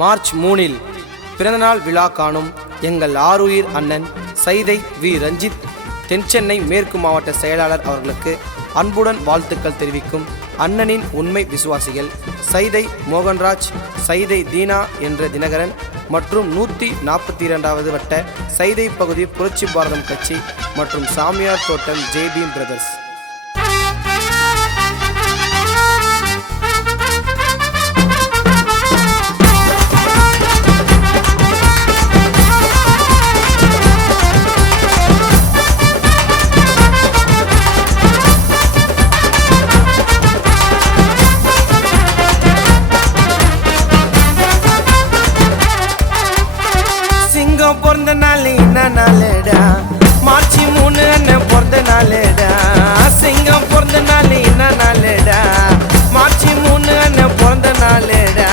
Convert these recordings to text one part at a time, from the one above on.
March 3 பிறந்தநாள் விழா காணும் எங்கள் ஆருயிர் அண்ணன் சைதை வி ரஞ்சித் தென்சென்னை மேற்கு மாவட்ட செயலாளர் அவர்களுக்கு அன்புடன் வாழ்த்துக்கள் தெரிவிக்கும் அண்ணனின் உண்மை விசுவாசிகள் சைதை மோகன்ராஜ், சைதை தீனா என்ற தினகரன் மற்றும் 142வது வட்ட சைதை பகுதி புரட்சி பாரதம் கட்சி மற்றும் சாமியார் தோட்டம் ஜேபீம் பிரதர்ஸ். பிறந்த நாள் என்ன நாளேடா, மார்ச் 3 அண்ணன் பிறந்த நாளேடா. சிங்கம் பிறந்த நாள் என்ன நாளேடா, மார்ச் 3 அண்ணன் பிறந்த நாளேடா.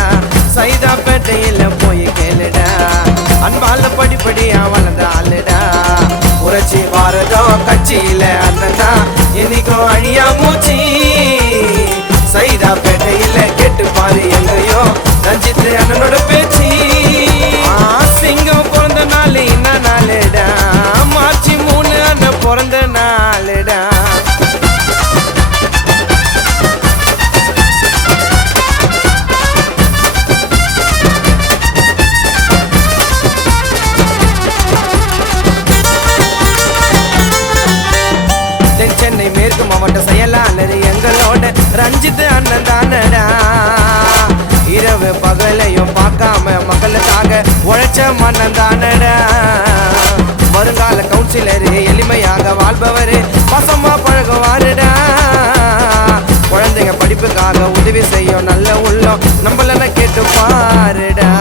சைதாப்பேட்டையில் போய் கேளுடா, அன்பால படிப்படியா வளர்ந்த ஆளுடா. புரட்சி பாரதம் கட்சியில அண்ணன் தான் என்னைக்கும் அழியா மூச்சி. சைதாப்பேட்டையில் கேட்டு பாரு எங்கயோ ரஞ்சித் அண்ணனோட பேச்சு. சிங்கம் பிறந்த நாள் என்ன நாளேடா, மார்ச் 3 அண்ணன் பிறந்த நாளேடா. தென்சென்னை மேற்கு மாவட்ட செயலாளர் எங்களோட ரஞ்சித் அண்ணன் தானடா. இரவு பகலையும் பார்க்காம மக்களுக்காக உழைச்ச மன்னன் தானடா. வருங்கால கவுன்சிலரு எளிமையாக வாழ்பவரு பசமா பழகுவாருடா. குழந்தைங்க படிப்புக்காக உதவி செய்யும் நல்ல உள்ளம் நம்மள கேட்டு பாருடா.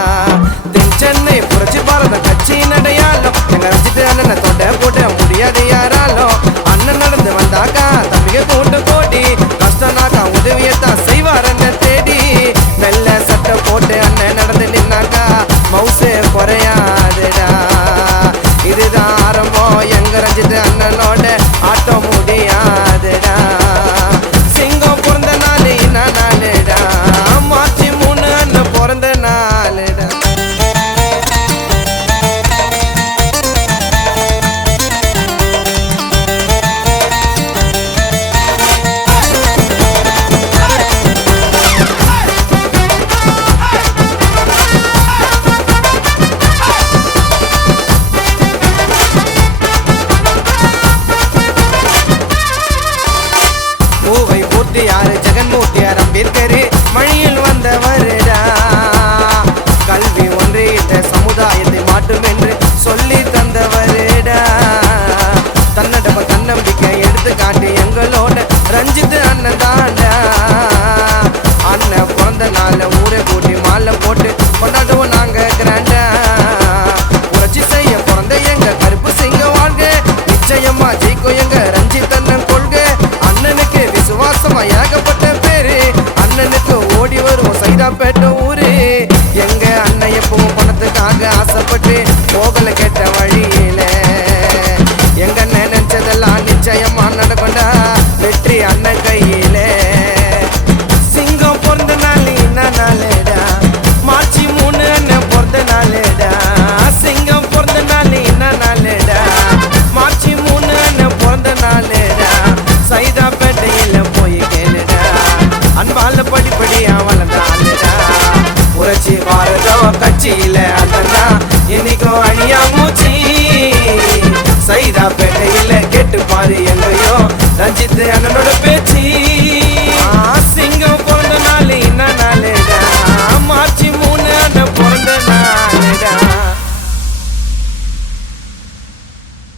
தென்சென்னை புரட்சி பாரத கட்சி நடையாலும் எங்க ரஞ்சித் அண்ணனை தொட போட முடியாது யாராலும். அண்ணன் நடந்து வந்தாக்கா தம்பிக கூட்டு கோடி, கஷ்டம்னாக்கா உதவியத்தான் செய்வார் அண்ணன் தேடி. வெள்ள சட்டை போட்டு அண்ணன் நடந்து நின்னாக்கா மவுசு குறையாதுடா. இதுதான் ஆரம்பம் எங்க ரஞ்சித் அண்ணனோட ஆட்டம் முடியாதுடா. சிங்கம் பிறந்த நாள் என்ன நாளுடா, மார்ச் 3 அண்ணன் பிறந்த நாளுடா. பூவை பூர்த்தியாரு ஜெகன்மூர்த்தியார் அம்பேத்கர் மழையில் வந்தவருடா. கல்வி ஒன்றிய சமுதாயத்தை மாற்றும் என்று சொல்லி தந்தவருடா. தன்னடம தன்னம்பிக்கை எடுத்து காட்டி எங்களோட ரஞ்சித் அண்ணன் தாண்டா. அண்ணன் பிறந்த நாள் ஊரை கூட்டி மாலை போட்டு கொண்டாடுவோம் நாங்க கிராண்டா. புரட்சி செய்ய பிறந்த எங்க கருப்பு சிங்க வாழ்க, நிச்சயமா ஜெயிக்கும் எங்க ரஞ்சித் அண்ணன் கொள்கை. அண்ணனுக்கு விசுவாசமா ஏகப்பட்ட பேரு, அண்ணனுக்கு ஓடி வரும் சைதாப்பேட்டை ஊரு. எங்க அண்ணன் எப்பவும் பணத்துக்காக ஆசைப்பட்டு போகல கேட்ட வழியில. எங்க அண்ணன் நினைச்சதெல்லாம் நிச்சயமா நடக்கொண்டா, வெற்றி அண்ணன் கையில. சிங்கம் பிறந்த நாள் என்ன நாளேடா, மார்ச் 3 அண்ணன் பிறந்த நாளேடா. சிங்கம் பிறந்த நாள் என்ன நாளேடா, மார்ச் 3 அண்ணன் பிறந்த நாளேடா. சைதாப்பேட்டையில் போய் கேளுடா, அன்பால படிப்படியா வளர்ந்தாளுடா. புரட்சி பாரதம் கட்சியில அண்ணா என்னைக்கும் அழியா மூச்சி. சைதாப்பேட்டையில் கேட்டு பாரு எங்கயோ ரஞ்சித் அண்ணனோட